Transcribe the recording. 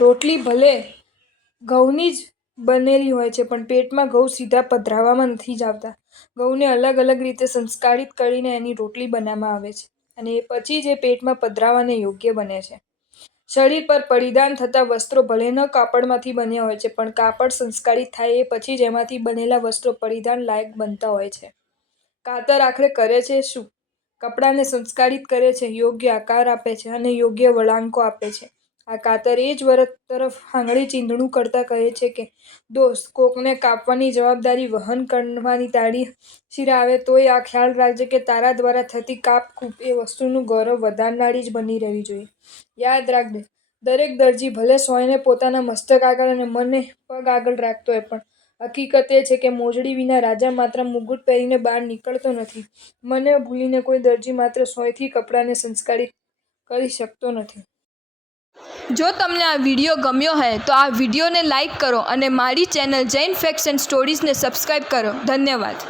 રોટલી ભલે ઘઉંની જ બનેલી હોય છે, પણ પેટમાં ઘઉં સીધા પધરાવવામાં નથી જ આવતા. ઘઉંને અલગ અલગ રીતે સંસ્કારિત કરીને એની રોટલી બનાવવામાં આવે છે અને એ પછી જ એ પેટમાં પધરાવાને યોગ્ય બને છે. શરીર પર પરિધાન થતા વસ્ત્રો ભલે ન કાપડમાંથી બન્યા હોય છે, પણ કાપડ સંસ્કારિત થાય એ પછી જ એમાંથી બનેલા વસ્ત્રો પરિધાન લાયક બનતા હોય છે. કાતર આખરે કરે છે શું? કપડાને સંસ્કારિત કરે છે, યોગ્ય આકાર આપે છે અને યોગ્ય વળાંકો આપે છે. આ કાતર એ જ વર્ત તરફ આંગળી ચીંધણું કરતા કહે છે કે દોસ્ત, કોકને કાપવાની જવાબદારી વહન કરવાની તારી શિરે આવે તોય આ ખ્યાલ રાખજે કે તારા દ્વારા થતી કાપકૂપ એ વસ્તુનું ગૌરવ વધારનારી જ બની રહેવી જોઈએ. યાદ રાખજે, દરેક દરજી ભલે સોયને પોતાના મસ્તક આગળ અને મને પગ આગળ રાખતો હોય, પણ હકીકત એ છે કે મોજડી વિના રાજા માત્ર મુગટ પહેરીને બહાર નીકળતો નથી. મને ભૂલીને કોઈ દરજી માત્ર સોયથી કપડાને સંસ્કારિત કરી શકતો નથી. જો તમને આ વિડીયો ગમ્યો હોય તો આ વિડીયોને લાઈક કરો અને મારી ચેનલ જૈન ફેક્ટ્સ એન્ડ સ્ટોરીઝને સબસ્ક્રાઈબ કરો. ધન્યવાદ.